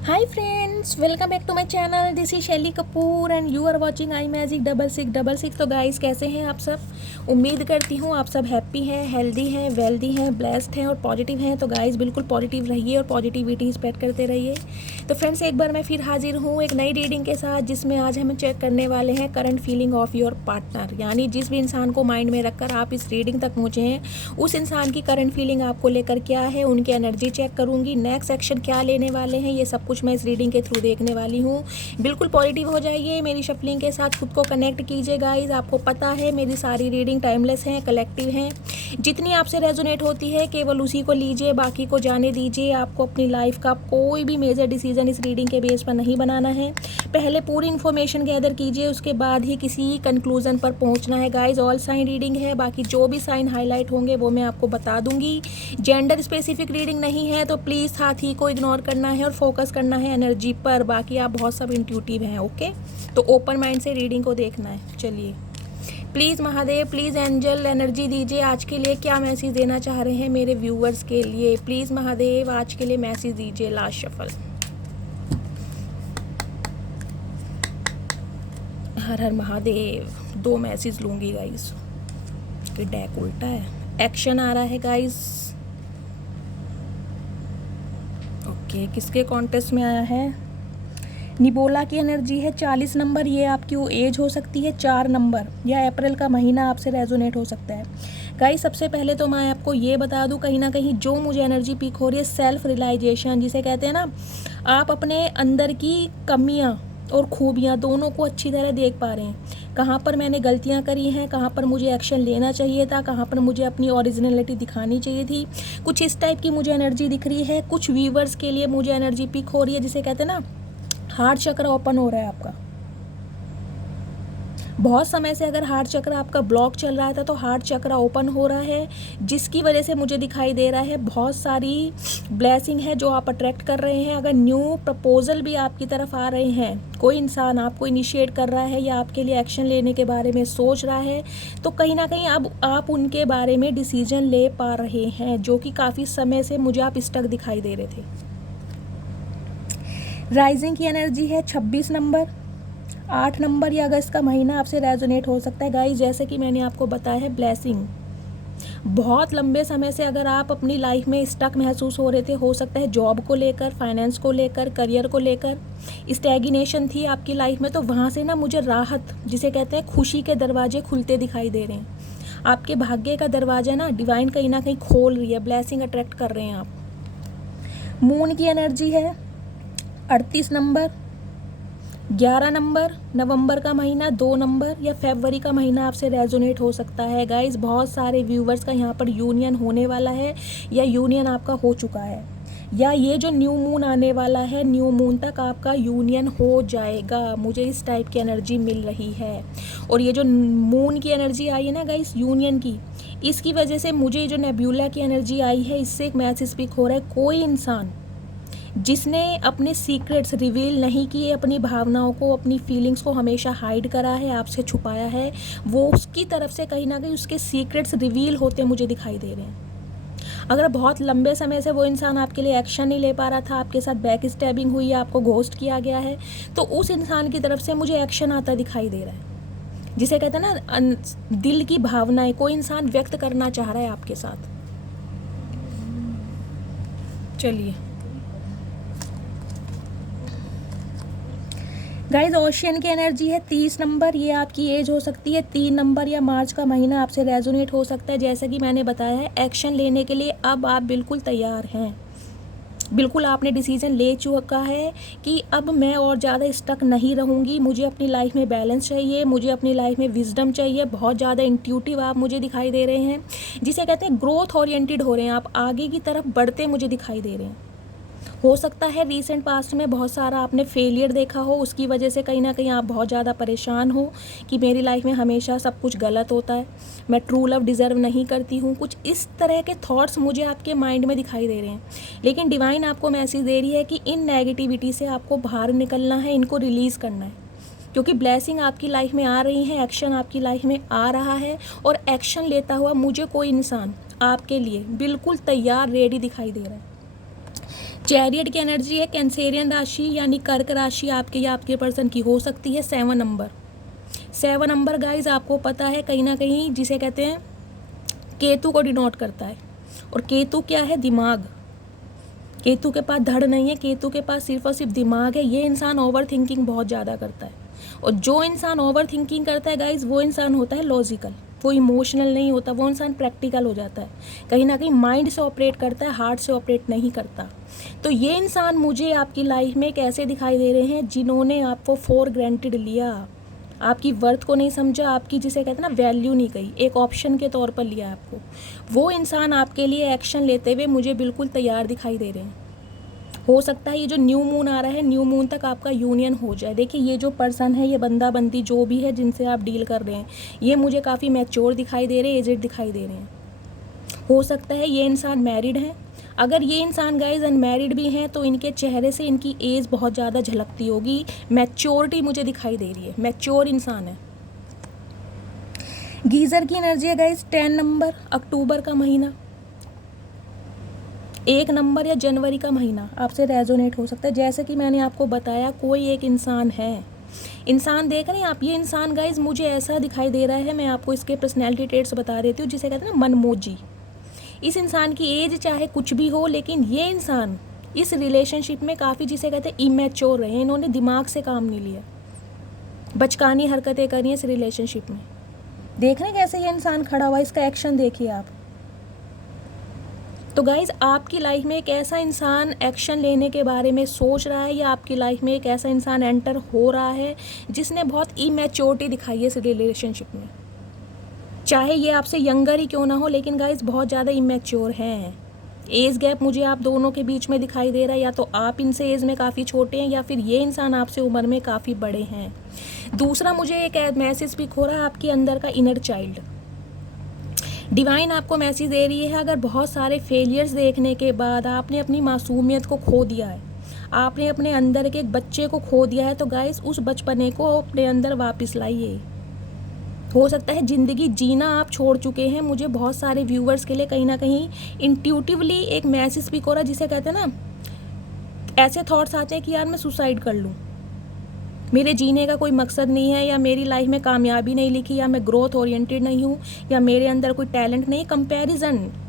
Hi friends, welcome back to my channel. This is Shaili Kapoor and you are watching I magic 6666। तो guys, कैसे हैं आप सब? उम्मीद करती हूँ आप सब हैप्पी हैं, हेल्दी हैं, वेल्दी हैं, ब्लेस्ड हैं और पॉजिटिव हैं। तो गाइस, बिल्कुल पॉजिटिव रहिए और पॉजिटिविटी स्प्रेड करते रहिए। तो फ्रेंड्स, एक बार मैं फिर हाजिर हूँ एक नई रीडिंग के साथ, जिसमें आज हम चेक करने वाले हैं current feeling of your partner. यानी जिस भी इंसान को माइंड में रखकर आप इस रीडिंग तक पहुँचे हैं, उस इंसान की करंट फीलिंग आपको लेकर क्या है, उनकी एनर्जी चेक करूँगी। नेक्स्ट एक्शन क्या लेने वाले हैं, ये सब कुछ मैं इस रीडिंग के थ्रू देखने वाली हूँ। बिल्कुल पॉजिटिव हो जाइए, मेरी शफलिंग के साथ खुद को कनेक्ट कीजिए गाइज। आपको पता है मेरी सारी रीडिंग टाइमलेस हैं, कलेक्टिव हैं। जितनी आपसे रेजोनेट होती है केवल उसी को लीजिए, बाकी को जाने दीजिए। आपको अपनी लाइफ का कोई भी मेजर डिसीजन इस रीडिंग के बेस पर नहीं बनाना है। पहले पूरी इन्फॉर्मेशन गैदर कीजिए, उसके बाद ही किसी कंक्लूजन पर पहुंचना है गाइज। ऑल साइन रीडिंग है, बाकी जो भी साइन हाईलाइट होंगे वो मैं आपको बता दूंगी। जेंडर स्पेसिफिक रीडिंग नहीं है, तो प्लीज़ साथी को इग्नोर करना है और फोकस करना है एनर्जी पर। बाकी आप बहुत सब इंट्यूटिव हैं, ओके? तो ओपन माइंड से रीडिंग को देखना है। चलिए, please Mahadev, please angel energy दीजिए। आज के लिए क्या मैसेज देना चाह रहे हैं मेरे व्यूअर्स के लिए? प्लीज़ महादेव, आज के लिए मैसेज दीजिए। Last shuffle. हर हर महादेव। 2 मैसेज लूँगी गाइस, कि डेक उल्टा है। एक्शन आ रहा है गाइस। ओके, किसके कॉन्टेस्ट में आया है? निबोला की एनर्जी है 40 नंबर। ये आपकी वो एज हो सकती है 4 नंबर, या अप्रैल का महीना आपसे रेजोनेट हो सकता है गाइस। सबसे पहले तो मैं आपको ये बता दूं, कहीं ना कहीं जो मुझे एनर्जी पिक हो रही है, सेल्फ रियलाइजेशन जिसे कहते हैं ना, आप अपने अंदर की कमियां और खूबियां दोनों को अच्छी तरह देख पा रहे हैं। कहाँ पर मैंने गलतियाँ करी हैं, कहाँ पर मुझे एक्शन लेना चाहिए था, कहाँ पर मुझे अपनी ओरिजिनलिटी दिखानी चाहिए थी। कुछ इस टाइप की मुझे एनर्जी दिख रही है। कुछ व्यूवर्स के लिए मुझे एनर्जी पिक हो रही है, जिसे कहते हैं ना, हार्ट चक्र ओपन हो रहा है आपका। बहुत समय से अगर हार्ट चक्र आपका ब्लॉक चल रहा था, तो हार्ट चक्र ओपन हो रहा है, जिसकी वजह से मुझे दिखाई दे रहा है बहुत सारी ब्लेसिंग है जो आप अट्रैक्ट कर रहे हैं। अगर न्यू प्रपोजल भी आपकी तरफ आ रहे हैं, कोई इंसान आपको इनिशिएट कर रहा है या आपके लिए एक्शन लेने के बारे में सोच रहा है, तो कहीं ना कहीं अब आप उनके बारे में डिसीजन ले पा रहे हैं, जो कि काफ़ी समय से मुझे आप स्टक दिखाई दे रहे थे। राइजिंग की एनर्जी है 26 नंबर, 8 नंबर या अगस्त का महीना आपसे रेजोनेट हो सकता है गाइस। जैसे कि मैंने आपको बताया है, ब्लेसिंग बहुत लंबे समय से अगर आप अपनी लाइफ में स्टक महसूस हो रहे थे, हो सकता है जॉब को लेकर, फाइनेंस को लेकर, करियर को लेकर स्टैग्नेशन थी आपकी लाइफ में, तो वहाँ से ना मुझे राहत, जिसे कहते हैं खुशी के दरवाजे खुलते दिखाई दे रहे हैं। आपके भाग्य का दरवाजा ना डिवाइन कहीं ना कहीं खोल रही है, ब्लेसिंग अट्रैक्ट कर रहे हैं आप। मून की एनर्जी है 38 नंबर, 11 नंबर, नवंबर का महीना 2 नंबर या फरवरी का महीना आपसे रेजोनेट हो सकता है गाइस। बहुत सारे व्यूवर्स का यहाँ पर यूनियन होने वाला है, या यूनियन आपका हो चुका है, या ये जो न्यू मून आने वाला है, न्यू मून तक आपका यूनियन हो जाएगा। मुझे इस टाइप की एनर्जी मिल रही है। और ये जो मून की एनर्जी आई है ना गाइस, यूनियन की, इसकी वजह से मुझे जो नेब्यूला की एनर्जी आई है, इससे एक मैसेज स्पीक हो रहा है। कोई इंसान जिसने अपने सीक्रेट्स रिवील नहीं किए, अपनी भावनाओं को, अपनी फीलिंग्स को हमेशा हाइड करा है, आपसे छुपाया है, वो उसकी तरफ से कहीं ना कहीं उसके सीक्रेट्स रिवील होते मुझे दिखाई दे रहे हैं। अगर बहुत लंबे समय से वो इंसान आपके लिए एक्शन नहीं ले पा रहा था, आपके साथ बैक स्टैबिंग हुई है, आपको घोस्ट किया गया है, तो उस इंसान की तरफ से मुझे एक्शन आता दिखाई दे रहा है। जिसे कहते हैं ना, दिल की भावनाएं कोई इंसान व्यक्त करना चाह रहा है आपके साथ। चलिए गाइज, ओशियन की एनर्जी है 30 नंबर। ये आपकी एज हो सकती है 3 नंबर या मार्च का महीना आपसे रेजोनेट हो सकता है। जैसा कि मैंने बताया है, एक्शन लेने के लिए अब आप बिल्कुल तैयार हैं। बिल्कुल आपने डिसीजन ले चुका है कि अब मैं और ज़्यादा स्टक नहीं रहूँगी। मुझे अपनी लाइफ में बैलेंस चाहिए, मुझे अपनी लाइफ में विजडम चाहिए। बहुत ज़्यादा इंट्यूटिव आप मुझे दिखाई दे रहे हैं, जिसे कहते हैं ग्रोथ ओरिएंटेड हो रहे हैं। आप आगे की तरफ बढ़ते मुझे दिखाई दे रहे हैं। हो सकता है रीसेंट पास्ट में बहुत सारा आपने फेलियर देखा हो, उसकी वजह से कहीं ना कहीं आप बहुत ज़्यादा परेशान हो कि मेरी लाइफ में हमेशा सब कुछ गलत होता है, मैं ट्रू लव डिज़र्व नहीं करती हूँ। कुछ इस तरह के थॉट्स मुझे आपके माइंड में दिखाई दे रहे हैं। लेकिन डिवाइन आपको मैसेज दे रही है कि इन नेगेटिविटी से आपको बाहर निकलना है, इनको रिलीज़ करना है, क्योंकि ब्लेसिंग आपकी लाइफ में आ रही है, एक्शन आपकी लाइफ में आ रहा है। और एक्शन लेता हुआ मुझे कोई इंसान आपके लिए बिल्कुल तैयार, रेडी दिखाई दे रहा है। चैरियट की एनर्जी है कैंसेरियन राशि यानी कर्क राशि आपके या आपके पर्सन की हो सकती है। 7 नंबर, 7 नंबर गाइज आपको पता है कहीं ना कहीं जिसे कहते हैं केतु को डिनोट करता है। और केतु क्या है? दिमाग। केतु के पास धड़ नहीं है, केतु के पास सिर्फ और सिर्फ दिमाग है। ये इंसान ओवर थिंकिंग बहुत ज़्यादा करता है, और जो इंसान ओवर थिंकिंग करता है गाइज वो इंसान होता है लॉजिकल, वो इमोशनल नहीं होता, वो इंसान प्रैक्टिकल हो जाता है। कहीं ना कहीं माइंड से ऑपरेट करता है, हार्ट से ऑपरेट नहीं करता। तो ये इंसान मुझे आपकी लाइफ में कैसे दिखाई दे रहे हैं? जिन्होंने आपको फॉर ग्रांटेड लिया, आपकी वर्थ को नहीं समझा, आपकी जिसे कहते हैं ना वैल्यू नहीं कही, एक ऑप्शन के तौर पर लिया आपको। वो इंसान आपके लिए एक्शन लेते हुए मुझे बिल्कुल तैयार दिखाई दे रहे हैं। हो सकता है ये जो न्यू मून आ रहा है, न्यू मून तक आपका यूनियन हो जाए। देखिए ये जो पर्सन है, ये बंदा बंदी जो भी है जिनसे आप डील कर रहे हैं, ये मुझे काफ़ी मैच्योर दिखाई दे रहे हैं, एजेड दिखाई दे रहे हैं। हो सकता है ये इंसान मैरिड है। अगर ये इंसान गाइज अनमैरिड भी हैं तो इनके चेहरे से इनकी एज बहुत ज़्यादा झलकती होगी, मैच्योरिटी मुझे दिखाई दे रही है, मैच्योर इंसान है। गीज़र की एनर्जी है गाइज 10 नंबर, अक्टूबर का महीना, 1 नंबर या जनवरी का महीना आपसे रेजोनेट हो सकता है। जैसे कि मैंने आपको बताया, कोई एक इंसान है, इंसान देख रहे हैं आप, ये इंसान गाइज मुझे ऐसा दिखाई दे रहा है, मैं आपको इसके पर्सनैलिटी ट्रेट्स बता देती हूँ, जिसे कहते हैं ना मनमोजी। इस इंसान की एज चाहे कुछ भी हो, लेकिन ये इंसान इस रिलेशनशिप में काफ़ी जिसे कहते हैं इमेच्योर रहे हैं, इन्होंने दिमाग से काम नहीं लिया, बचकानी हरकतें करी इस रिलेशनशिप में। देख रहे हैं कैसे ये इंसान खड़ा हुआ, इसका एक्शन देखिए आप। तो गाइज़ आपकी लाइफ में एक ऐसा इंसान एक्शन लेने के बारे में सोच रहा है, या आपकी लाइफ में एक ऐसा इंसान एंटर हो रहा है जिसने बहुत इमेच्योरिटी दिखाई है इस रिलेशनशिप में। चाहे ये आपसे यंगर ही क्यों ना हो, लेकिन गाइज़ बहुत ज़्यादा इमेच्योर हैं। एज गैप मुझे आप दोनों के बीच में दिखाई दे रहा है, या तो आप इनसे एज में काफ़ी छोटे हैं या फिर ये इंसान आपसे उम्र में काफ़ी बड़े हैं। दूसरा मुझे एक मैसेज भी खो रहा है, आपके अंदर का इनर चाइल्ड। डिवाइन आपको मैसेज दे रही है, अगर बहुत सारे फेलियर्स देखने के बाद आपने अपनी मासूमियत को खो दिया है, आपने अपने अंदर के एक बच्चे को खो दिया है, तो गाइस उस बचपने को अपने अंदर वापस लाइए। हो सकता है ज़िंदगी जीना आप छोड़ चुके हैं। मुझे बहुत सारे व्यूवर्स के लिए कहीं ना कहीं इंट्यूटिवली एक मैसेज भी हो रहा है, जिसे कहते हैं ना ऐसे थॉट्स आते हैं कि यार मैं सुसाइड कर लूँ, मेरे जीने का कोई मकसद नहीं है, या मेरी लाइफ में कामयाबी नहीं लिखी, या मैं ग्रोथ ओरिएंटेड नहीं हूँ, या मेरे अंदर कोई टैलेंट नहीं।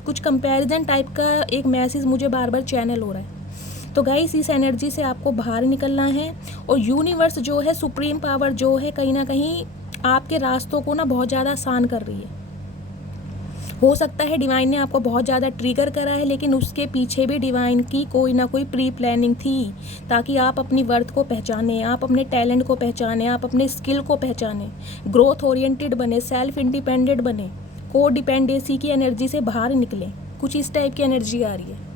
कुछ कंपैरिजन टाइप का एक मैसेज मुझे बार बार चैनल हो रहा है। तो गाइस इस एनर्जी से आपको बाहर निकलना है, और यूनिवर्स जो है, सुप्रीम पावर जो है, कहीं ना कहीं आपके रास्तों को ना बहुत ज़्यादा आसान कर रही है। हो सकता है डिवाइन ने आपको बहुत ज़्यादा ट्रिगर करा है, लेकिन उसके पीछे भी डिवाइन की कोई ना कोई प्री प्लानिंग थी, ताकि आप अपनी वर्थ को पहचानें, आप अपने टैलेंट को पहचानें, आप अपने स्किल को पहचानें, ग्रोथ ओरिएंटेड बने, सेल्फ इंडिपेंडेंट बने, को डिपेंडेंसी की एनर्जी से बाहर निकलें। कुछ इस टाइप की एनर्जी आ रही है।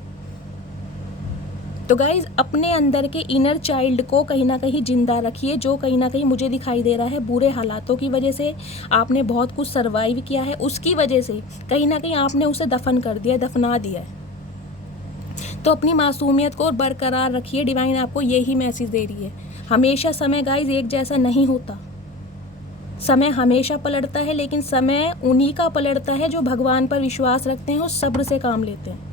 तो गाइज़ अपने अंदर के इनर चाइल्ड को कहीं ना कहीं जिंदा रखिए, जो कहीं ना कहीं मुझे दिखाई दे रहा है बुरे हालातों की वजह से आपने बहुत कुछ सरवाइव किया है, उसकी वजह से कहीं ना कहीं आपने उसे दफन कर दिया, दफना दिया है। तो अपनी मासूमियत को बरकरार रखिए, डिवाइन आपको यही मैसेज दे रही है। हमेशा समय गाइज़ एक जैसा नहीं होता, समय हमेशा पलटता है, लेकिन समय उन्हीं का पलटता है जो भगवान पर विश्वास रखते हैं और सब्र से काम लेते हैं।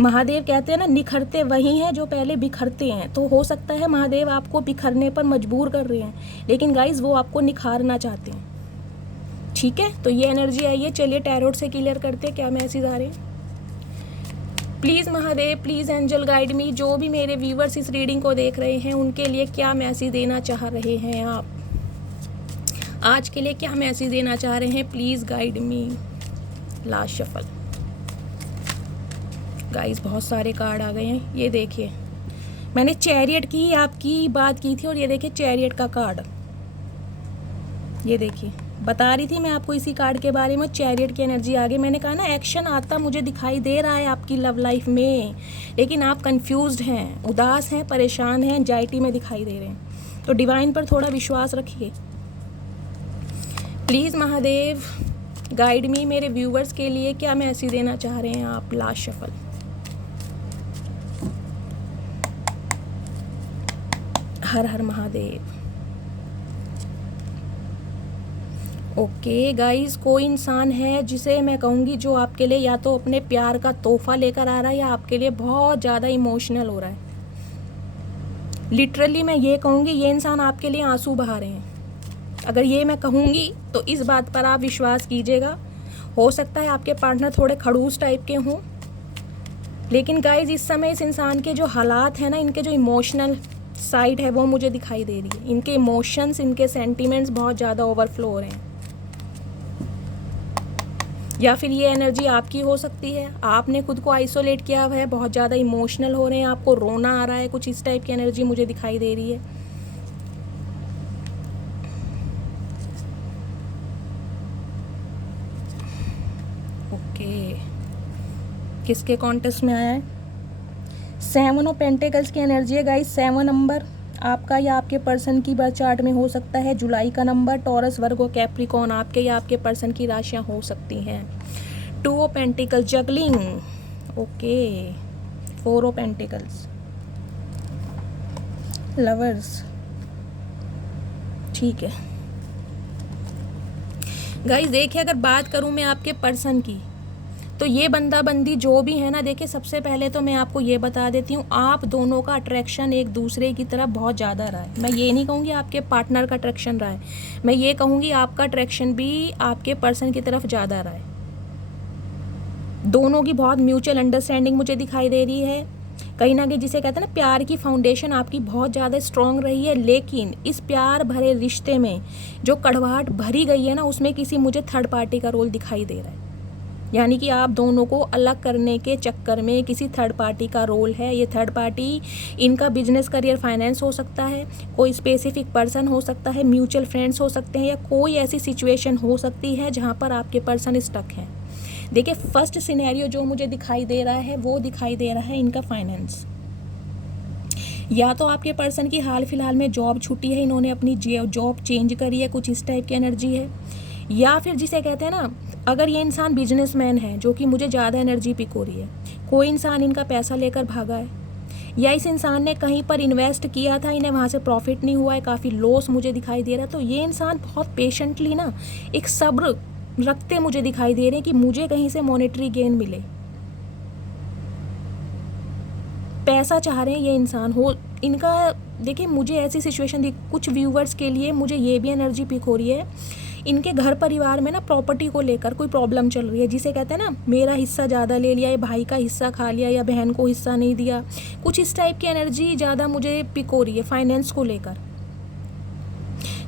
महादेव कहते हैं ना, निखरते वही हैं जो पहले बिखरते हैं। तो हो सकता है महादेव आपको बिखरने पर मजबूर कर रहे हैं, लेकिन गाइज वो आपको निखारना चाहते हैं। ठीक है, तो ये एनर्जी आई है। चलिए टैरोट से क्लियर करते हैं क्या मैसेज आ रहे हैं। Please Mahadev, please angel guide me. जो भी मेरे व्यूवर्स इस रीडिंग को देख रहे हैं, उनके लिए क्या मैसेज देना चाह रहे हैं आप, आज के लिए क्या मैसेज देना चाह रहे हैं, please guide me. Last shuffle guys, बहुत सारे कार्ड आ गए हैं। ये देखिए, मैंने चैरियट की आपकी बात की थी, और ये देखिए चैरियट का कार्ड, ये देखिए बता रही थी मैं आपको इसी कार्ड के बारे में। चैरियट की एनर्जी आ गई। मैंने कहा ना एक्शन आता मुझे दिखाई दे रहा है आपकी लव लाइफ में, लेकिन आप कंफ्यूज्ड हैं, उदास हैं, परेशान हैं, एंजाइटी में दिखाई दे रहे हैं। तो डिवाइन पर थोड़ा विश्वास रखिए प्लीज़। महादेव गाइड मी, मेरे व्यूवर्स के लिए क्या मैसेज देना चाह रहे हैं आप। लास्ट शफल, हर हर महादेव। ओके गाइस, कोई इंसान है जिसे मैं कहूँगी जो आपके लिए या तो अपने प्यार का तोहफा लेकर आ रहा है या आपके लिए बहुत ज़्यादा इमोशनल हो रहा है। लिटरली मैं ये कहूँगी ये इंसान आपके लिए आंसू बहा रहे हैं। अगर ये मैं कहूँगी तो इस बात पर आप विश्वास कीजिएगा। हो सकता है आपके पार्टनर थोड़े खड़ूस टाइप के हों, लेकिन गाइज इस समय इस इंसान के जो हालात हैं ना, इनके जो इमोशनल साइड है वो मुझे दिखाई दे रही है। इनके इमोशंस, इनके सेंटिमेंट्स बहुत ज़्यादा ओवरफ्लो हो रहे हैं। या फिर ये एनर्जी आपकी हो सकती है, आपने खुद को आइसोलेट किया हुआ है, बहुत ज़्यादा इमोशनल हो रहे हैं, आपको रोना आ रहा है, कुछ इस टाइप की एनर्जी मुझे दिखाई दे रही है। ओके, किसके कॉन्टेस्ट में आया है? 7 ऑफ पेंटिकल्स की एनर्जी है गाइस। 7 नंबर आपका या आपके पर्सन की बर्थ चार्ट में हो सकता है। जुलाई का नंबर, टॉरस, वर्गो, कैप्रिकॉन आपके या आपके पर्सन की राशियां हो सकती हैं। 2 of pentacles, juggling, okay. 4 of pentacles, lovers, ठीक है गाइस। देखिए, अगर बात करूं मैं आपके पर्सन की, तो ये बंदा बंदी जो भी है ना, देखिए सबसे पहले तो मैं आपको ये बता देती हूँ, आप दोनों का अट्रैक्शन एक दूसरे की तरफ बहुत ज़्यादा रहा है। मैं ये नहीं कहूँगी आपके पार्टनर का अट्रैक्शन रहा है, मैं ये कहूँगी आपका अट्रैक्शन भी आपके पर्सन की तरफ ज़्यादा रहा है। दोनों की बहुत म्यूचुअल अंडरस्टैंडिंग मुझे दिखाई दे रही है। कहीं ना कहीं जिसे कहते हैं ना, प्यार की फाउंडेशन आपकी बहुत ज़्यादा स्ट्रॉन्ग रही है, लेकिन इस प्यार भरे रिश्ते में जो कड़वाहट भरी गई है ना, उसमें किसी मुझे थर्ड पार्टी का रोल दिखाई दे रहा है। यानी कि आप दोनों को अलग करने के चक्कर में किसी थर्ड पार्टी का रोल है। ये थर्ड पार्टी, इनका बिजनेस, करियर, फाइनेंस हो सकता है, कोई स्पेसिफिक पर्सन हो सकता है, म्यूचुअल फ्रेंड्स हो सकते हैं, या कोई ऐसी सिचुएशन हो सकती है जहाँ पर आपके पर्सन स्टक हैं। देखिए, फर्स्ट सिनेरियो जो मुझे दिखाई दे रहा है वो दिखाई दे रहा है इनका फाइनेंस। या तो आपके पर्सन की हाल फिलहाल में जॉब छूटी है, इन्होंने अपनी जॉब चेंज करी है, कुछ इस टाइप की एनर्जी है। या फिर जिसे कहते हैं ना, अगर ये इंसान बिजनेसमैन है, जो कि मुझे ज़्यादा एनर्जी पिक हो रही है, कोई इंसान इनका पैसा लेकर भागा है, या इस इंसान ने कहीं पर इन्वेस्ट किया था, इन्हें वहाँ से प्रॉफिट नहीं हुआ है, काफ़ी लॉस मुझे दिखाई दे रहा है। तो ये इंसान बहुत पेशेंटली ना एक सब्र रखते मुझे दिखाई दे रहे हैं कि मुझे कहीं से मॉनेटरी गेन मिले, पैसा चाह रहे हैं ये इंसान हो इनका। देखिए, मुझे ऐसी सिचुएशन कुछ व्यूवर्स के लिए मुझे ये भी एनर्जी पिक हो रही है, इनके घर परिवार में ना प्रॉपर्टी को लेकर कोई प्रॉब्लम चल रही है, जिसे कहते हैं ना, मेरा हिस्सा ज़्यादा ले लिया, या भाई का हिस्सा खा लिया, या बहन को हिस्सा नहीं दिया, कुछ इस टाइप की एनर्जी ज़्यादा मुझे पिक हो रही है फाइनेंस को लेकर।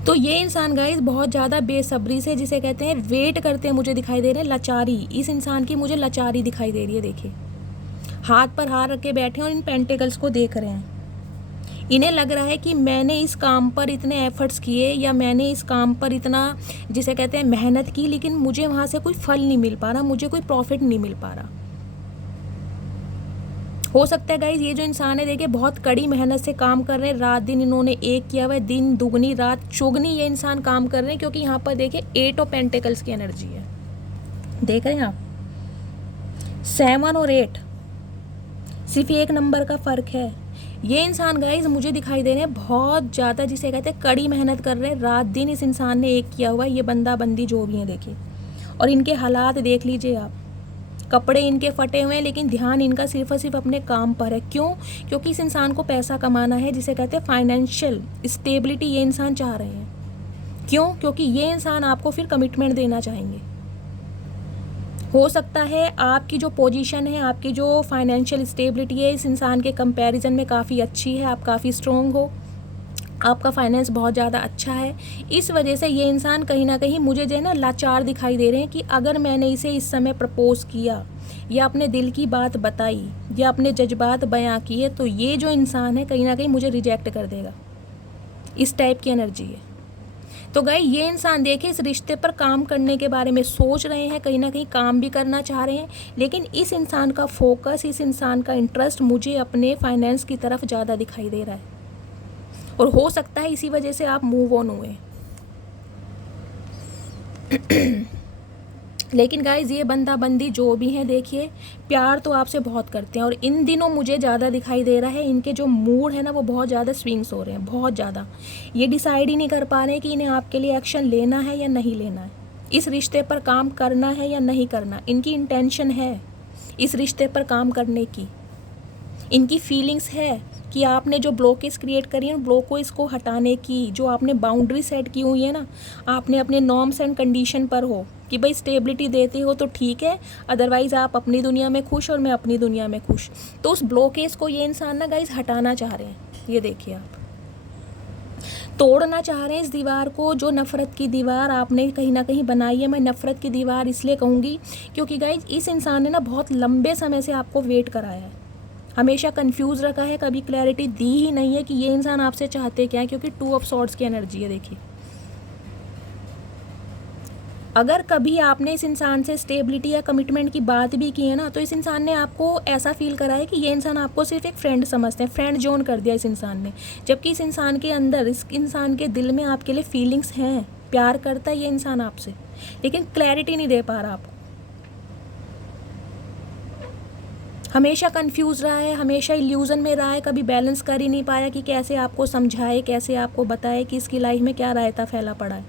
तो ये इंसान गाइस बहुत ज़्यादा बेसब्री से, जिसे कहते हैं वेट करते हैं, मुझे दिखाई दे रहे हैं, लाचारी। इस इंसान की मुझे लाचारी दिखाई दे रही है। देखिए, हाथ पर हाथ रख के बैठे हैं और इन पेंटिकल्स को देख रहे हैं। इन्हें लग रहा है कि मैंने इस काम पर इतने एफर्ट्स किए, या मैंने इस काम पर इतना, जिसे कहते हैं, मेहनत की, लेकिन मुझे वहाँ से कोई फल नहीं मिल पा रहा, मुझे कोई प्रॉफिट नहीं मिल पा रहा। हो सकता है गाइज ये जो इंसान है, देखिए बहुत कड़ी मेहनत से काम कर रहे हैं, रात दिन इन्होंने एक किया हुआ है, दिन दुगनी रात चौगनी ये इंसान काम कर रहे हैं, क्योंकि यहाँ पर देखिए 8 ऑफ पेंटिकल्स की एनर्जी है। देख रहे हैं आप, 7 और 8 सिर्फ एक नंबर का फ़र्क है। ये इंसान गाइज मुझे दिखाई दे रहे हैं बहुत ज़्यादा, जिसे कहते हैं कड़ी मेहनत कर रहे हैं, रात दिन इस इंसान ने एक किया हुआ है, ये बंदा बंदी जो भी है देखिए। और इनके हालात देख लीजिए आप, कपड़े इनके फटे हुए हैं, लेकिन ध्यान इनका सिर्फ और सिर्फ अपने काम पर है। क्यों? क्योंकि इस इंसान को पैसा कमाना है, जिसे कहते हैं फाइनेंशियल स्टेबिलिटी ये इंसान चाह रहे हैं। क्यों? क्योंकि ये इंसान आपको फिर कमिटमेंट देना चाहेंगे। हो सकता है आपकी जो पोजीशन है, आपकी जो फाइनेंशियल स्टेबिलिटी है, इस इंसान के कंपैरिजन में काफ़ी अच्छी है, आप काफ़ी स्ट्रॉन्ग हो, आपका फाइनेंस बहुत ज़्यादा अच्छा है। इस वजह से ये इंसान कहीं ना कहीं मुझे जो है ना लाचार दिखाई दे रहे हैं, कि अगर मैंने इसे इस समय प्रपोज़ किया, या अपने दिल की बात बताई, या अपने जज्बात बयां किए, तो ये जो इंसान है कहीं ना कहीं मुझे रिजेक्ट कर देगा। इस टाइप की एनर्जी है। तो गाइस ये इंसान देखिए इस रिश्ते पर काम करने के बारे में सोच रहे हैं, कहीं ना कहीं काम भी करना चाह रहे हैं, लेकिन इस इंसान का फोकस, इस इंसान का इंटरेस्ट मुझे अपने फाइनेंस की तरफ ज़्यादा दिखाई दे रहा है। और हो सकता है इसी वजह से आप मूव ऑन हुए। लेकिन गाइज ये बंदा बंदी जो भी हैं, देखिए प्यार तो आपसे बहुत करते हैं, और इन दिनों मुझे ज़्यादा दिखाई दे रहा है इनके जो मूड है ना, वो बहुत ज़्यादा स्विंग्स हो रहे हैं, बहुत ज़्यादा। ये डिसाइड ही नहीं कर पा रहे हैं कि इन्हें आपके लिए एक्शन लेना है या नहीं लेना है। इस रिश्ते पर काम करना है या नहीं करना, इनकी इंटेंशन है इस रिश्ते पर काम करने की, इनकी फीलिंग्स है कि आपने जो ब्लॉकेज क्रिएट करी है, ब्लॉकेज को हटाने की, जो आपने बाउंड्री सेट की हुई है ना, आपने अपने नॉर्म्स एंड कंडीशन पर हो कि भाई स्टेबिलिटी देते हो तो ठीक है, अदरवाइज़ आप अपनी दुनिया में खुश और मैं अपनी दुनिया में खुश। तो उस ब्लॉकेज को ये इंसान ना गाइस हटाना चाह रहे हैं। ये देखिए, आप तोड़ना चाह रहे हैं इस दीवार को, जो नफ़रत की दीवार आपने कहीं ना कहीं बनाई है। मैं नफ़रत की दीवार इसलिए कहूँगी क्योंकि गाइस इस इंसान ने ना बहुत लंबे समय से आपको वेट कराया है, हमेशा कंफ्यूज रखा है, कभी क्लैरिटी दी ही नहीं है कि ये इंसान आपसे चाहते क्या है, क्योंकि 2 ऑफ सॉर्ड्स की एनर्जी है। देखिए, अगर कभी आपने इस इंसान से स्टेबिलिटी या कमिटमेंट की बात भी की है ना, तो इस इंसान ने आपको ऐसा फील करा है कि ये इंसान आपको सिर्फ एक फ्रेंड समझते हैं, फ्रेंड जोन कर दिया इस इंसान ने। जबकि इस इंसान के अंदर, इस इंसान के दिल में आपके लिए फीलिंग्स हैं, प्यार करता है ये इंसान आपसे, लेकिन क्लैरिटी नहीं दे पा रहा आपको। हमेशा कंफ्यूज रहा है, हमेशा इल्यूज़न में रहा है, कभी बैलेंस कर ही नहीं पाया कि कैसे आपको समझाए, कैसे आपको बताए कि इसकी लाइफ में क्या रायता फैला पड़ा है।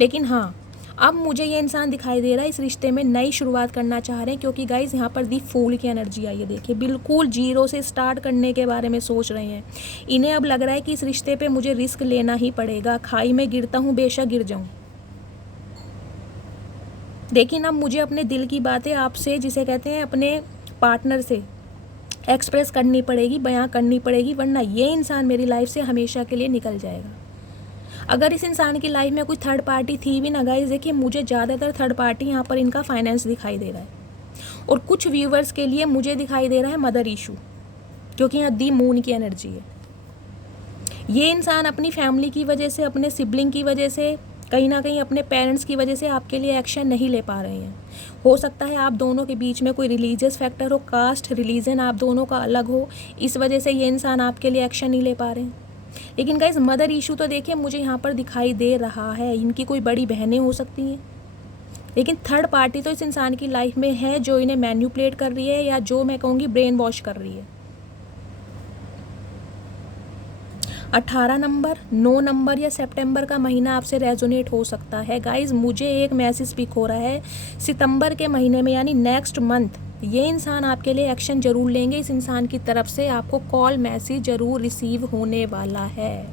लेकिन हाँ, अब मुझे ये इंसान दिखाई दे रहा है इस रिश्ते में नई शुरुआत करना चाह रहे हैं, क्योंकि गाइज यहाँ पर दी फूल की एनर्जी आई है। देखिए, बिल्कुल जीरो से स्टार्ट करने के बारे में सोच रहे हैं। इन्हें अब लग रहा है कि इस रिश्ते पे मुझे रिस्क लेना ही पड़ेगा, खाई में गिरता हूँ बेशक गिर जाऊँ, लेकिन अब मुझे अपने दिल की बातें आपसे, जिसे कहते हैं अपने पार्टनर से एक्सप्रेस करनी पड़ेगी, बयां करनी पड़ेगी, वरना ये इंसान मेरी लाइफ से हमेशा के लिए निकल जाएगा। अगर इस इंसान की लाइफ में कोई थर्ड पार्टी थी भी ना गाइस, देखिए मुझे ज़्यादातर थर्ड पार्टी यहाँ पर इनका फाइनेंस दिखाई दे रहा है, और कुछ व्यूवर्स के लिए मुझे दिखाई दे रहा है मदर इशू, क्योंकि यहाँ दी मून की एनर्जी है। ये इंसान अपनी फैमिली की वजह से, अपने सिबलिंग की वजह से, कहीं ना कहीं अपने पेरेंट्स की वजह से आपके लिए एक्शन नहीं ले पा रहे हैं। हो सकता है आप दोनों के बीच में कोई रिलीजियस फैक्टर हो, कास्ट रिलीजन आप दोनों का अलग हो, इस वजह से ये इंसान आपके लिए एक्शन नहीं ले पा रहे हैं। लेकिन गाइस, मदर इशू तो देखिए मुझे यहाँ पर दिखाई दे रहा है, इनकी कोई बड़ी बहनें हो सकती हैं, लेकिन थर्ड पार्टी तो इस इंसान की लाइफ में है जो इन्हें मैन्युपुलेट कर रही है, या जो मैं कहूँगी ब्रेन वॉश कर रही है। 18 नंबर, 9 नंबर या सितंबर का महीना आपसे रेजोनेट हो सकता है। गाइज, मुझे एक मैसेज पिक हो रहा है, सितंबर के महीने में यानी नेक्स्ट मंथ ये इंसान आपके लिए एक्शन जरूर लेंगे। इस इंसान की तरफ से आपको कॉल मैसेज जरूर रिसीव होने वाला है,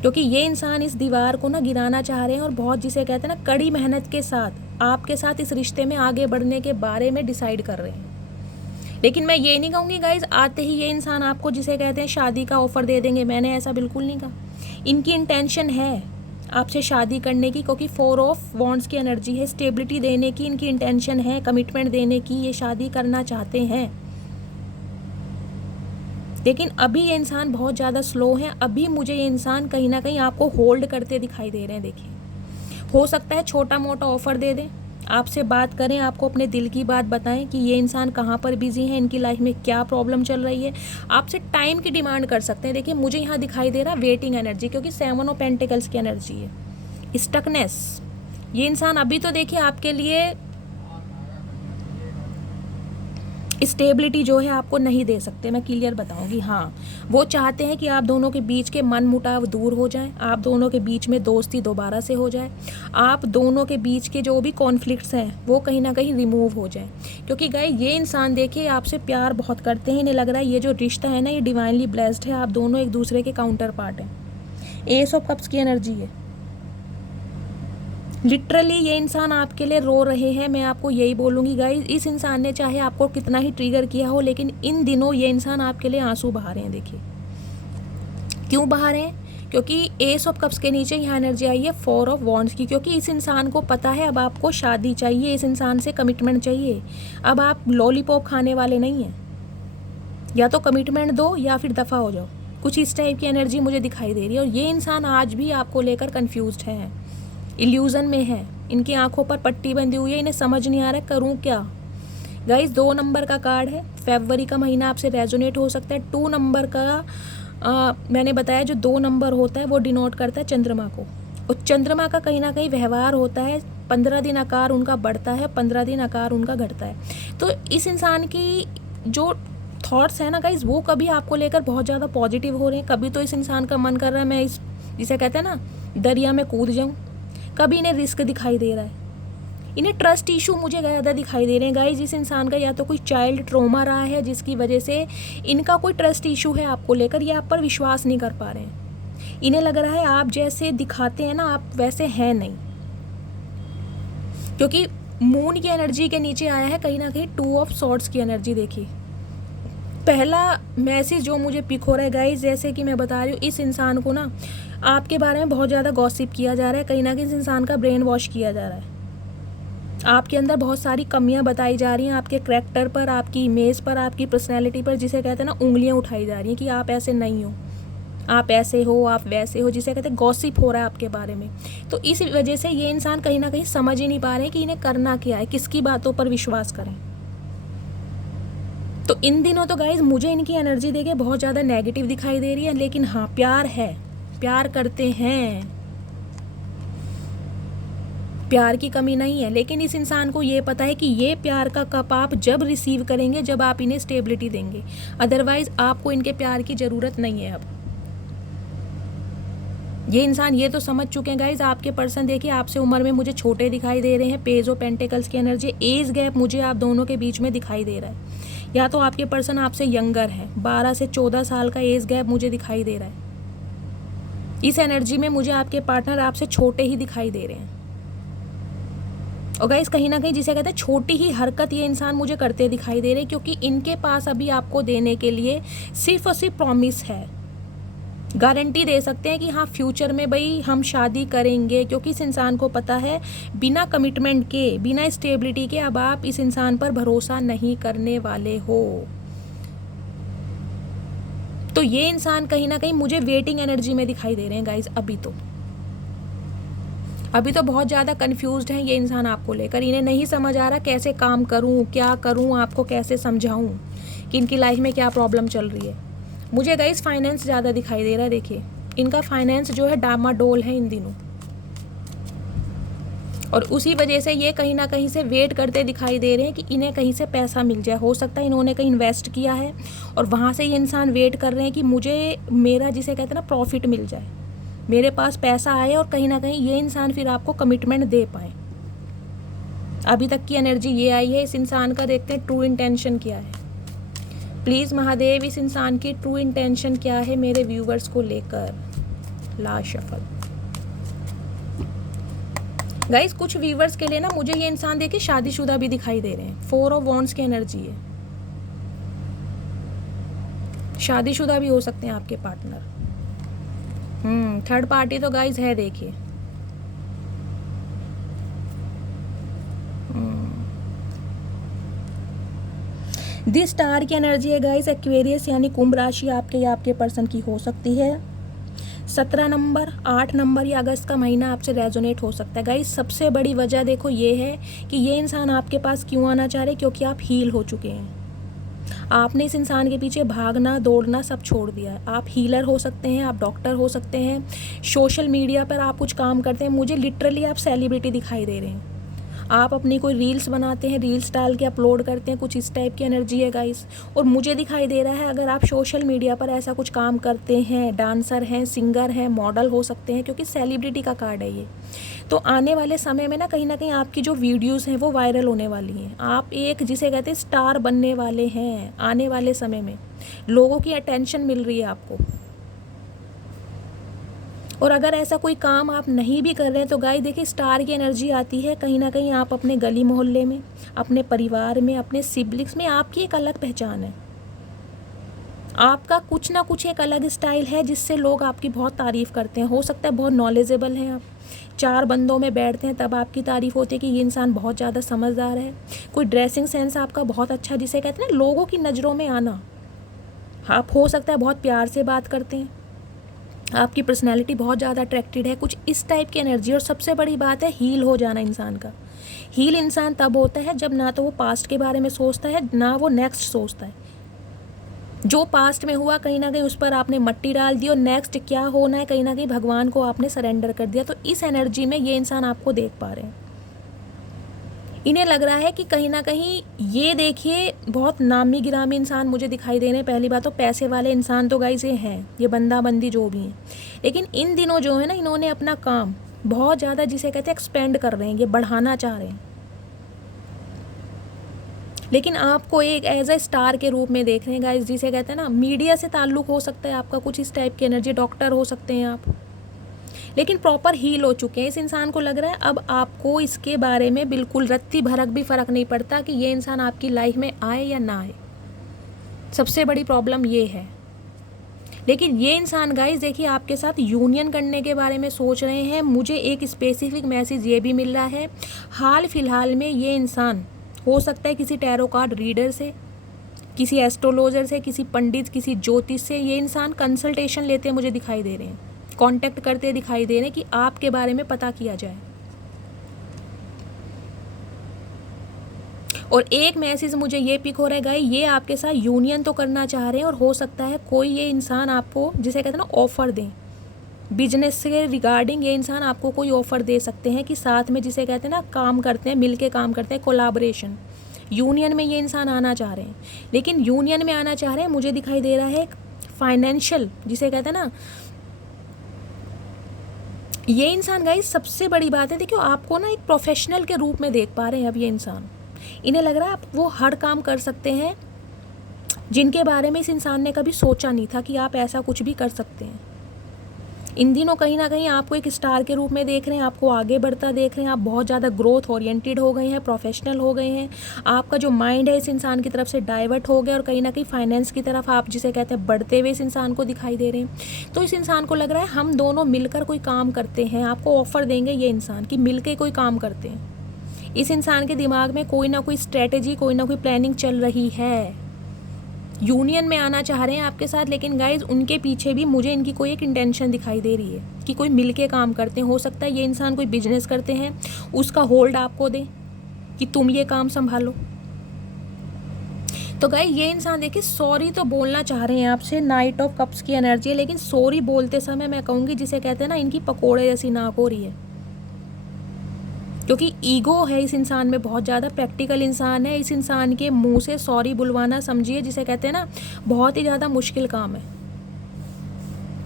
क्योंकि ये इंसान इस दीवार को ना गिराना चाह रहे हैं, और बहुत, जिसे कहते हैं ना, कड़ी मेहनत के साथ आपके साथ इस रिश्ते में आगे बढ़ने के बारे में डिसाइड कर रहे हैं। लेकिन मैं ये नहीं कहूँगी गाइज आते ही ये इंसान आपको, जिसे कहते हैं, शादी का ऑफ़र दे देंगे, मैंने ऐसा बिल्कुल नहीं कहा। इनकी इंटेंशन है आपसे शादी करने की, क्योंकि 4 ऑफ वॉन्ड्स की एनर्जी है, स्टेबिलिटी देने की इनकी इंटेंशन है, कमिटमेंट देने की, ये शादी करना चाहते हैं। लेकिन अभी ये इंसान बहुत ज़्यादा स्लो है, अभी मुझे ये इंसान कहीं ना कहीं आपको होल्ड करते दिखाई दे रहे हैं। देखिए, हो सकता है छोटा मोटा ऑफ़र दे दें, आपसे बात करें, आपको अपने दिल की बात बताएं कि ये इंसान कहाँ पर बिजी है, इनकी लाइफ में क्या प्रॉब्लम चल रही है, आपसे टाइम की डिमांड कर सकते हैं। देखिए, मुझे यहाँ दिखाई दे रहा वेटिंग एनर्जी, क्योंकि 7 ऑफ पेंटिकल्स की एनर्जी है, स्टकनेस। ये इंसान अभी तो देखिए आपके लिए स्टेबिलिटी जो है आपको नहीं दे सकते, मैं क्लियर बताऊंगी। हाँ, वो चाहते हैं कि आप दोनों के बीच के मन मुटाव दूर हो जाएं, आप दोनों के बीच में दोस्ती दोबारा से हो जाए, आप दोनों के बीच के जो भी कॉन्फ्लिक्ट्स हैं वो कहीं ना कहीं रिमूव हो जाए। क्योंकि गाइस, ये इंसान देखिए आपसे प्यार बहुत करते हैं, इन्हें लग रहा है ये जो रिश्ता है ना, ये डिवाइनली ब्लेस्ड है, आप दोनों एक दूसरे के काउंटर पार्ट हैं। एस ऑफ कप्स की एनर्जी है, लिटरली ये इंसान आपके लिए रो रहे हैं। मैं आपको यही बोलूँगी गाइस, इस इंसान ने चाहे आपको कितना ही ट्रिगर किया हो, लेकिन इन दिनों ये इंसान आपके लिए आंसू बहा रहे हैं। देखिए क्यों बहा रहे हैं, क्योंकि एस ऑफ कप्स के नीचे यहाँ एनर्जी आई है 4 ऑफ वॉन्ड्स की, क्योंकि इस इंसान को पता है अब आपको शादी चाहिए, इस इंसान से कमिटमेंट चाहिए। अब आप लॉलीपॉप खाने वाले नहीं हैं, या तो कमिटमेंट दो या फिर दफ़ा हो जाओ, कुछ इस टाइप की एनर्जी मुझे दिखाई दे रही है। और ये इंसान आज भी आपको लेकर कन्फ्यूज्ड है, इल्यूज़न में है, इनकी आंखों पर पट्टी बंधी हुई है, इन्हें समझ नहीं आ रहा है करूँ क्या। गाइस, 2 नंबर का कार्ड है, फरवरी का महीना आपसे रेजोनेट हो सकता है। 2 नंबर का मैंने बताया जो 2 नंबर होता है वो डिनोट करता है चंद्रमा को, और चंद्रमा का कहीं ना कहीं व्यवहार होता है, 15 दिन आकार उनका बढ़ता है, 15 दिन आकार उनका घटता है। तो इस इंसान की जो थॉट्स है ना गाइस, वो कभी आपको लेकर बहुत ज़्यादा पॉजिटिव हो रहे हैं, कभी तो इस इंसान का मन कर रहा है मैं इस, जिसे कहते हैं ना, दरिया में कूद जाऊँ, कभी इन्हें रिस्क दिखाई दे रहा है, इन्हें ट्रस्ट इशू मुझे ज़्यादा दिखाई दे रहे हैं गाइस। जिस इंसान का या तो कोई चाइल्ड ट्रॉमा रहा है जिसकी वजह से इनका कोई ट्रस्ट इशू है आपको लेकर, या आप पर विश्वास नहीं कर पा रहे हैं। इन्हें लग रहा है आप जैसे दिखाते हैं ना आप वैसे हैं नहीं, क्योंकि मून की एनर्जी के नीचे आया है कहीं ना कहीं 2 ऑफ सॉर्ड्स की एनर्जी। देखिए पहला मैसेज जो मुझे पिक हो रहा है गाइस, जैसे कि मैं बता रही हूँ, इस इंसान को ना आपके बारे में बहुत ज़्यादा गॉसिप किया जा रहा है, कहीं ना कहीं इस इंसान का ब्रेन वॉश किया जा रहा है। आपके अंदर बहुत सारी कमियां बताई जा रही हैं, आपके करैक्टर पर, आपकी इमेज पर, आपकी पर्सनैलिटी पर, जिसे कहते हैं ना उंगलियां उठाई जा रही हैं कि आप ऐसे नहीं हो, आप ऐसे हो, आप वैसे हो, जिसे कहते हैं गॉसिप हो रहा है आपके बारे में। तो इस वजह से ये इंसान कहीं ना कहीं समझ ही नहीं पा रहे हैं कि इन्हें करना क्या है, किसकी बातों पर विश्वास करें। तो इन दिनों तो गाइज मुझे इनकी एनर्जी देके बहुत ज़्यादा नेगेटिव दिखाई दे रही है, लेकिन हाँ प्यार है, प्यार करते हैं, प्यार की कमी नहीं है। लेकिन इस इंसान को ये पता है कि ये प्यार का कप आप जब रिसीव करेंगे जब आप इन्हें स्टेबिलिटी देंगे, अदरवाइज आपको इनके प्यार की ज़रूरत नहीं है। अब ये इंसान ये तो समझ चुके हैं गाइज, आपके पर्सन देखिए आपसे उम्र में मुझे छोटे दिखाई दे रहे हैं, पेज ऑफ पेंटिकल्स की एनर्जी, एज गैप मुझे आप दोनों के बीच में दिखाई दे रहा है, या तो आपके पर्सन आपसे यंगर है, 12 से 14 साल का एज गैप मुझे दिखाई दे रहा है। इस एनर्जी में मुझे आपके पार्टनर आपसे छोटे ही दिखाई दे रहे हैं। और गाइस कहीं ना कहीं जिसे कहते हैं छोटी ही हरकत ये इंसान मुझे करते दिखाई दे रहे हैं, क्योंकि इनके पास अभी आपको देने के लिए सिर्फ और सिर्फ प्रॉमिस है, गारंटी दे सकते हैं कि हाँ फ्यूचर में भाई हम शादी करेंगे, क्योंकि इस इंसान को पता है बिना कमिटमेंट के, बिना स्टेबिलिटी के अब आप इस इंसान पर भरोसा नहीं करने वाले हो। तो ये इंसान कहीं ना कहीं मुझे वेटिंग एनर्जी में दिखाई दे रहे हैं गाइज। अभी तो बहुत ज़्यादा कंफ्यूज्ड हैं ये इंसान आपको लेकर, इन्हें नहीं समझ आ रहा कैसे काम करूं, क्या करूं, आपको कैसे समझाऊं कि इनकी लाइफ में क्या प्रॉब्लम चल रही है। मुझे गाइस फाइनेंस ज़्यादा दिखाई दे रहा है, देखिए इनका फाइनेंस जो है डामाडोल है इन दिनों, और उसी वजह से ये कहीं ना कहीं से वेट करते दिखाई दे रहे हैं कि इन्हें कहीं से पैसा मिल जाए। हो सकता है इन्होंने कहीं इन्वेस्ट किया है और वहाँ से ये इंसान वेट कर रहे हैं कि मुझे मेरा जिसे कहते हैं ना प्रॉफिट मिल जाए, मेरे पास पैसा आए, और कहीं ना कहीं ये इंसान फिर आपको कमिटमेंट दे पाए। अभी तक की एनर्जी ये आई है। इस इंसान का देखते हैं ट्रू इंटेंशन क्या है। प्लीज़ महादेव इस इंसान की ट्रू इंटेंशन क्या है मेरे व्यूवर्स को लेकर। लास्ट शफल गाइस, कुछ व्यूवर्स के लिए ना मुझे ये इंसान देखिए शादीशुदा भी दिखाई दे रहे हैं। 4 ऑफ वॉन्ड्स की एनर्जी है, शादीशुदा भी हो सकते हैं आपके पार्टनर। थर्ड पार्टी तो गाइज है, देखिए दिस स्टार की एनर्जी है गाइज। एक्वेरियस यानी कुंभ राशि आपके या आपके पर्सन की हो सकती है। 17 नंबर, 8 नंबर या अगस्त का महीना आपसे रेजोनेट हो सकता है गाइज। सबसे बड़ी वजह देखो ये है कि ये इंसान आपके पास क्यों आना चाह रहे, क्योंकि आप हील हो चुके हैं। आपने इस इंसान के पीछे भागना दौड़ना सब छोड़ दिया है। आप हीलर हो सकते हैं, आप डॉक्टर हो सकते हैं, सोशल मीडिया पर आप कुछ काम करते हैं, मुझे लिटरली आप सेलिब्रिटी दिखाई दे रहे हैं। आप अपनी कोई रील्स बनाते हैं, रील्स डाल के अपलोड करते हैं, कुछ इस टाइप की एनर्जी है गाइस। और मुझे दिखाई दे रहा है अगर आप सोशल मीडिया पर ऐसा कुछ काम करते हैं, डांसर हैं, सिंगर हैं, मॉडल हो सकते हैं, क्योंकि सेलिब्रिटी का कार्ड है ये। तो आने वाले समय में ना कहीं आपकी जो वीडियोस हैं वो वायरल होने वाली हैं। आप एक जिसे कहते हैं स्टार बनने वाले हैं आने वाले समय में, लोगों की अटेंशन मिल रही है आपको। और अगर ऐसा कोई काम आप नहीं भी कर रहे हैं तो गाइस देखिए स्टार की एनर्जी आती है, कहीं ना कहीं आप अपने गली मोहल्ले में, अपने परिवार में, अपने सिबलिंग्स में आपकी एक अलग पहचान है। आपका कुछ ना कुछ एक अलग स्टाइल है जिससे लोग आपकी बहुत तारीफ़ करते हैं। हो सकता है बहुत नॉलेजेबल हैं आप, 4 बंदों में बैठते हैं तब आपकी तारीफ़ होती है कि ये इंसान बहुत ज़्यादा समझदार है। कोई ड्रेसिंग सेंस आपका बहुत अच्छा, जिसे कहते हैं ना लोगों की नज़रों में आना। आप हो सकता है बहुत प्यार से बात करते हैं, आपकी पर्सनैलिटी बहुत ज़्यादा अट्रैक्टेड है, कुछ इस टाइप की एनर्जी। और सबसे बड़ी बात है हील हो जाना इंसान का। हील इंसान तब होता है जब ना तो वो पास्ट के बारे में सोचता है ना वो नेक्स्ट सोचता है। जो पास्ट में हुआ कहीं ना कहीं उस पर आपने मट्टी डाल दी और नेक्स्ट क्या होना है कहीं ना कहीं भगवान को आपने सरेंडर कर दिया। तो इस एनर्जी में ये इंसान आपको देख पा रहे हैं। इन्हें लग रहा है कि कहीं ना कहीं ये देखिए बहुत नामी गिरामी इंसान मुझे दिखाई दे रहे हैं। पहली बात तो पैसे वाले इंसान तो गाइस ये हैं, ये बंदा बंदी जो भी हैं, लेकिन इन दिनों जो है ना इन्होंने अपना काम बहुत ज़्यादा जिसे कहते हैं एक्सपेंड कर रहे हैं, ये बढ़ाना चाह रहे हैं, लेकिन आपको एक एज अ स्टार के रूप में देख रहे हैं गाइस। जिसे कहते हैं ना, मीडिया से ताल्लुक़ हो सकता है आपका, कुछ इस टाइप की एनर्जी, डॉक्टर हो सकते हैं आप, लेकिन प्रॉपर हील हो चुके हैं। इस इंसान को लग रहा है अब आपको इसके बारे में बिल्कुल रत्ती भरक भी फ़र्क नहीं पड़ता कि ये इंसान आपकी लाइफ में आए या ना आए। सबसे बड़ी प्रॉब्लम ये है। लेकिन ये इंसान गाइस देखिए आपके साथ यूनियन करने के बारे में सोच रहे हैं। मुझे एक स्पेसिफिक मैसेज ये भी मिल रहा है, हाल फिलहाल में ये इंसान हो सकता है किसी टैरो कार्ड रीडर से, किसी एस्ट्रोलॉजर से, किसी पंडित, किसी ज्योतिष से ये इंसान कंसल्टेशन लेते मुझे दिखाई दे रहे हैं, कांटेक्ट करते दिखाई दे रहे हैं कि आपके बारे में पता किया जाए। और एक मैसेज मुझे ये पिक हो रहा है गाइस, ये आपके साथ यूनियन तो करना चाह रहे हैं और हो सकता है कोई ये इंसान आपको जिसे कहते हैं ना ऑफ़र दें, बिजनेस से रिगार्डिंग ये इंसान आपको कोई ऑफ़र दे सकते हैं कि साथ में जिसे कहते हैं ना काम करते हैं, मिल के काम करते हैं, कोलाब्रेशन, यूनियन में ये इंसान आना चाह रहे हैं। लेकिन यूनियन में आना चाह रहे हैं, मुझे दिखाई दे रहा है एक फाइनेंशियल जिसे कहते हैं ना, ये इंसान गाइस सबसे बड़ी बात है देखियो आपको ना एक प्रोफेशनल के रूप में देख पा रहे हैं अब ये इंसान। इन्हें लग रहा है आप वो हर काम कर सकते हैं जिनके बारे में इस इंसान ने कभी सोचा नहीं था कि आप ऐसा कुछ भी कर सकते हैं। इन दिनों कहीं ना कहीं आपको एक स्टार के रूप में देख रहे हैं, आपको आगे बढ़ता देख रहे हैं, आप बहुत ज़्यादा ग्रोथ ओरिएंटेड हो गए हैं, प्रोफेशनल हो गए हैं, आपका जो माइंड है इस इंसान की तरफ से डाइवर्ट हो गया और कहीं ना कहीं फाइनेंस की तरफ आप जिसे कहते हैं बढ़ते हुए इस इंसान को दिखाई दे रहे हैं। तो इस इंसान को लग रहा है हम दोनों मिलकर कोई काम करते हैं, आपको ऑफ़र देंगे ये इंसान कि मिल के कोई काम करते हैं। इस इंसान के दिमाग में कोई ना कोई स्ट्रेटेजी, कोई ना कोई प्लानिंग चल रही है, यूनियन में आना चाह रहे हैं आपके साथ। लेकिन गाइज उनके पीछे भी मुझे इनकी कोई एक इंटेंशन दिखाई दे रही है कि कोई मिलके काम करते हैं। हो सकता है ये इंसान कोई बिजनेस करते हैं, उसका होल्ड आपको दे कि तुम ये काम संभालो। तो गाइज ये इंसान देखिए सॉरी तो बोलना चाह रहे हैं आपसे, नाइट ऑफ कप्स की एनर्जी है, लेकिन सॉरी बोलते समय मैं कहूँगी जिसे कहते हैं ना इनकी पकोड़े जैसी नाक हो रही है, क्योंकि ईगो है इस इंसान में बहुत ज़्यादा, प्रैक्टिकल इंसान है। इस इंसान के मुंह से सॉरी बुलवाना समझिए जिसे कहते हैं ना बहुत ही ज़्यादा मुश्किल काम है।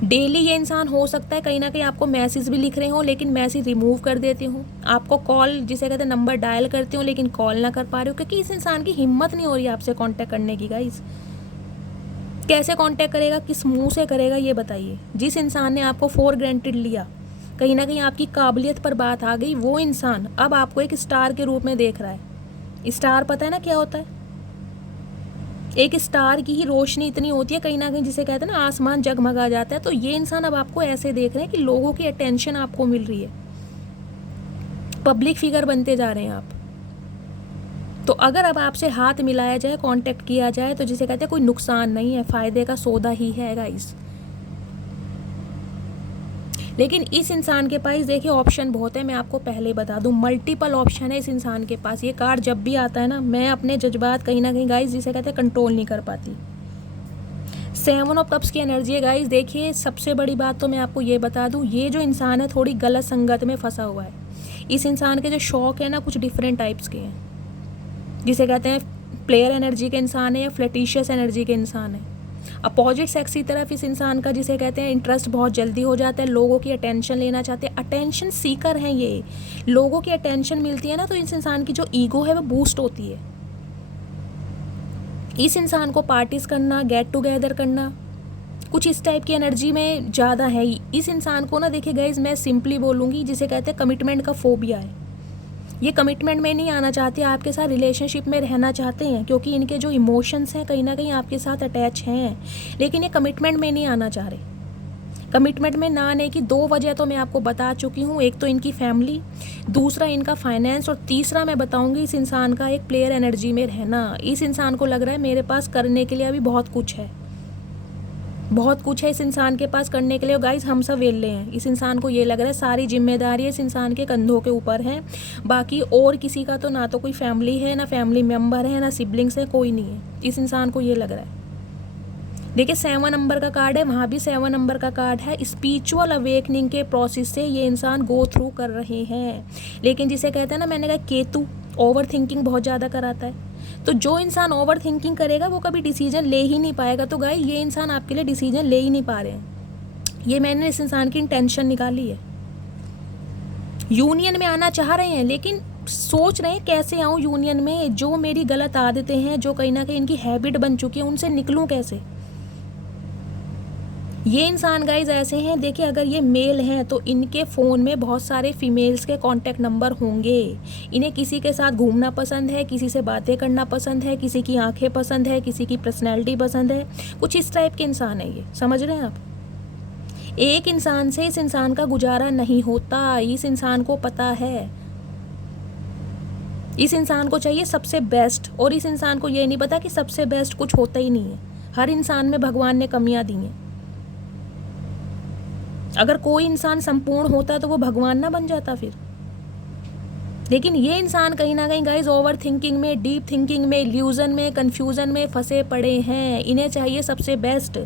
डेली ये इंसान हो सकता है कहीं ना कहीं आपको मैसेज भी लिख रहे हो लेकिन मैसेज रिमूव कर देते हो, आपको कॉल जिसे कहते हैं नंबर डायल करते हो लेकिन कॉल ना कर पा रहे हो, क्योंकि इस इंसान की हिम्मत नहीं हो रही आपसे कांटेक्ट करने की। गाइस कैसे कांटेक्ट करेगा, किस मुँह से करेगा ये बताइए। जिस इंसान ने आपको फॉर ग्रांटेड लिया, कहीं ना कहीं आपकी काबिलियत पर बात आ गई, वो इंसान अब आपको एक स्टार के रूप में देख रहा है। स्टार पता है ना क्या होता है, एक स्टार की ही रोशनी इतनी होती है कहीं ना कहीं जिसे कहते हैं ना आसमान जगमगा जाता है। तो ये इंसान अब आपको ऐसे देख रहे हैं कि लोगों की अटेंशन आपको मिल रही है, पब्लिक फिगर बनते जा रहे हैं आप। तो अगर अब आपसे हाथ मिलाया जाए, कांटेक्ट किया जाए, तो जिसे कहते हैं कोई नुकसान नहीं है, फ़ायदे का सौदा ही है गाइस। लेकिन इस इंसान के पास देखिए ऑप्शन बहुत है, मैं आपको पहले बता दूं, मल्टीपल ऑप्शन है इस इंसान के पास। ये कार्ड जब भी आता है ना, मैं अपने जज्बात कहीं ना कहीं गाइस जिसे कहते हैं कंट्रोल नहीं कर पाती। 7 ऑफ कप्स की एनर्जी है गाइस। देखिए सबसे बड़ी बात तो मैं आपको ये बता दूं, ये जो इंसान है थोड़ी गलत संगत में फंसा हुआ है। इस इंसान के जो शौक है ना कुछ डिफरेंट टाइप्स के हैं, जिसे कहते हैं प्लेयर एनर्जी के इंसान है या फ्लर्टिशियस एनर्जी के इंसान है। अपोजिट सेक्स की तरफ इस इंसान का जिसे कहते हैं इंटरेस्ट बहुत जल्दी हो जाता है, लोगों की अटेंशन लेना चाहते हैं, अटेंशन सीकर हैं ये। लोगों की अटेंशन मिलती है ना तो इस इंसान की जो ईगो है वो बूस्ट होती है। इस इंसान को पार्टीज करना, गेट टुगेदर करना, कुछ इस टाइप की एनर्जी में ज़्यादा है। इस इंसान को ना देखिए गाइज मैं सिंपली बोलूँगी जिसे कहते हैं कमिटमेंट का फोबिया है। ये कमिटमेंट में नहीं आना चाहते, आपके साथ रिलेशनशिप में रहना चाहते हैं, क्योंकि इनके जो इमोशंस हैं कहीं ना कहीं आपके साथ अटैच हैं, लेकिन ये कमिटमेंट में नहीं आना चाह रहे। कमिटमेंट में ना आने की 2 वजह तो मैं आपको बता चुकी हूँ, एक तो इनकी फैमिली, दूसरा इनका फाइनेंस, और तीसरा मैं बताऊँगी इस इंसान का एक प्लेयर एनर्जी में रहना। इस इंसान को लग रहा है मेरे पास करने के लिए अभी बहुत कुछ है, बहुत कुछ है इस इंसान के पास करने के लिए। गाइस हम सब वेले हैं, इस इंसान को ये लग रहा है सारी जिम्मेदारी इस इंसान के कंधों के ऊपर है, बाकी और किसी का तो ना तो कोई फैमिली है, ना फैमिली मेम्बर है, ना सिबलिंग्स है, कोई नहीं है। इस इंसान को ये लग रहा है। देखिए 7 नंबर का कार्ड है, वहाँ भी 7 नंबर का कार्ड है। स्पिरिचुअल अवेकनिंग के प्रोसेस से ये इंसान गो थ्रू कर रहे हैं, लेकिन जिसे कहते हैं ना, मैंने कहा केतु ओवर थिंकिंग बहुत ज़्यादा कराता है। तो जो इंसान ओवर थिंकिंग करेगा वो कभी डिसीजन ले ही नहीं पाएगा। तो गाइस ये इंसान आपके लिए डिसीजन ले ही नहीं पा रहे हैं, ये मैंने इस इंसान की इंटेंशन निकाली है। यूनियन में आना चाह रहे हैं, लेकिन सोच रहे हैं कैसे आऊँ यूनियन में, जो मेरी गलत आदतें हैं, जो कहीं ना कहीं इनकी हैबिट बन चुकी है, उनसे निकलूँ कैसे। ये इंसान गाइज ऐसे हैं, देखिए अगर ये मेल हैं तो इनके फ़ोन में बहुत सारे फीमेल्स के कॉन्टैक्ट नंबर होंगे। इन्हें किसी के साथ घूमना पसंद है, किसी से बातें करना पसंद है, किसी की आंखें पसंद है, किसी की पर्सनैलिटी पसंद है, कुछ इस टाइप के इंसान है ये, समझ रहे हैं आप। एक इंसान से इस इंसान का गुजारा नहीं होता, इस इंसान को पता है। इस इंसान को चाहिए सबसे बेस्ट, और इस इंसान को ये नहीं पता कि सबसे बेस्ट कुछ होता ही नहीं है। हर इंसान में भगवान ने कमियां दी हैं। अगर कोई इंसान संपूर्ण होता तो वो भगवान ना बन जाता फिर। लेकिन ये इंसान कहीं ना कहीं गाइज ओवर थिंकिंग में, डीप थिंकिंग में, इल्यूजन में, कंफ्यूजन में फंसे पड़े हैं। इन्हें चाहिए सबसे बेस्ट।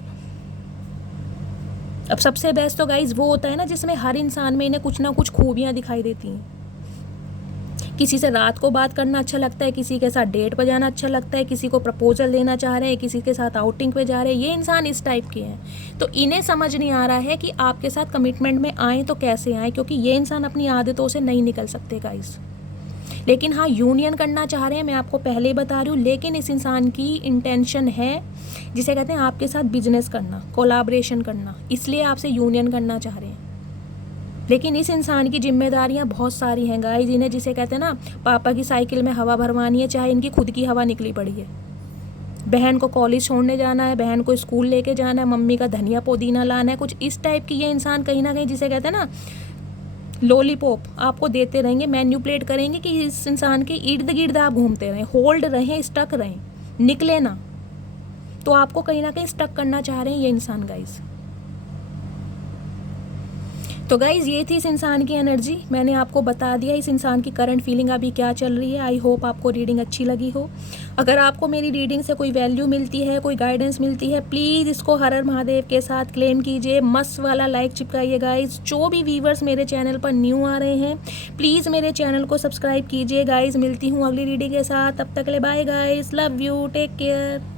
अब सबसे बेस्ट तो गाइज वो होता है ना जिसमें हर इंसान में इन्हें कुछ ना कुछ खूबियां दिखाई देती हैं। किसी से रात को बात करना अच्छा लगता है, किसी के साथ डेट पर जाना अच्छा लगता है, किसी को प्रपोजल देना चाह रहे हैं, किसी के साथ आउटिंग पे जा रहे हैं। ये इंसान इस टाइप के हैं। तो इन्हें समझ नहीं आ रहा है कि आपके साथ कमिटमेंट में आए तो कैसे आए, क्योंकि ये इंसान अपनी आदतों से नहीं निकल सकते गाइस। लेकिन हाँ, यूनियन करना चाह रहे हैं, मैं आपको पहले ही बता रही हूँ। लेकिन इस इंसान की इंटेंशन है, जिसे कहते हैं आपके साथ बिजनेस करना, कोलैबोरेशन करना, इसलिए आपसे यूनियन करना चाह रहे हैं। लेकिन इस इंसान की जिम्मेदारियां बहुत सारी हैं गाइस। इन्हें जिसे कहते हैं ना, पापा की साइकिल में हवा भरवानी है, चाहे इनकी खुद की हवा निकली पड़ी है। बहन को कॉलेज छोड़ने जाना है, बहन को स्कूल लेके जाना है, मम्मी का धनिया पुदीना लाना है, कुछ इस टाइप की ये इंसान कहीं ना कहीं, जिसे कहते हैं ना लॉलीपॉप आपको देते रहेंगे, मैन्युपुलेट करेंगे कि इस इंसान के इर्द गिर्द आप घूमते रहें, होल्ड रहें, स्टक रहें, निकले ना। तो आपको कहीं ना कहीं स्टक करना चाह रहे हैं ये इंसान गाइस। तो गाइज़ ये थी इस इंसान की एनर्जी। मैंने आपको बता दिया इस इंसान की करंट फीलिंग अभी क्या चल रही है। आई होप आपको रीडिंग अच्छी लगी हो। अगर आपको मेरी रीडिंग से कोई वैल्यू मिलती है, कोई गाइडेंस मिलती है, प्लीज़ इसको हर हर महादेव के साथ क्लेम कीजिए। मस्त वाला लाइक चिपकाइए गाइज़। जो भी व्यूवर्स मेरे चैनल पर न्यू आ रहे हैं, प्लीज़ मेरे चैनल को सब्सक्राइब कीजिए गाइज़। मिलती हूँ अगली रीडिंग के साथ, तब तक के लिए bye guys, love you, take care.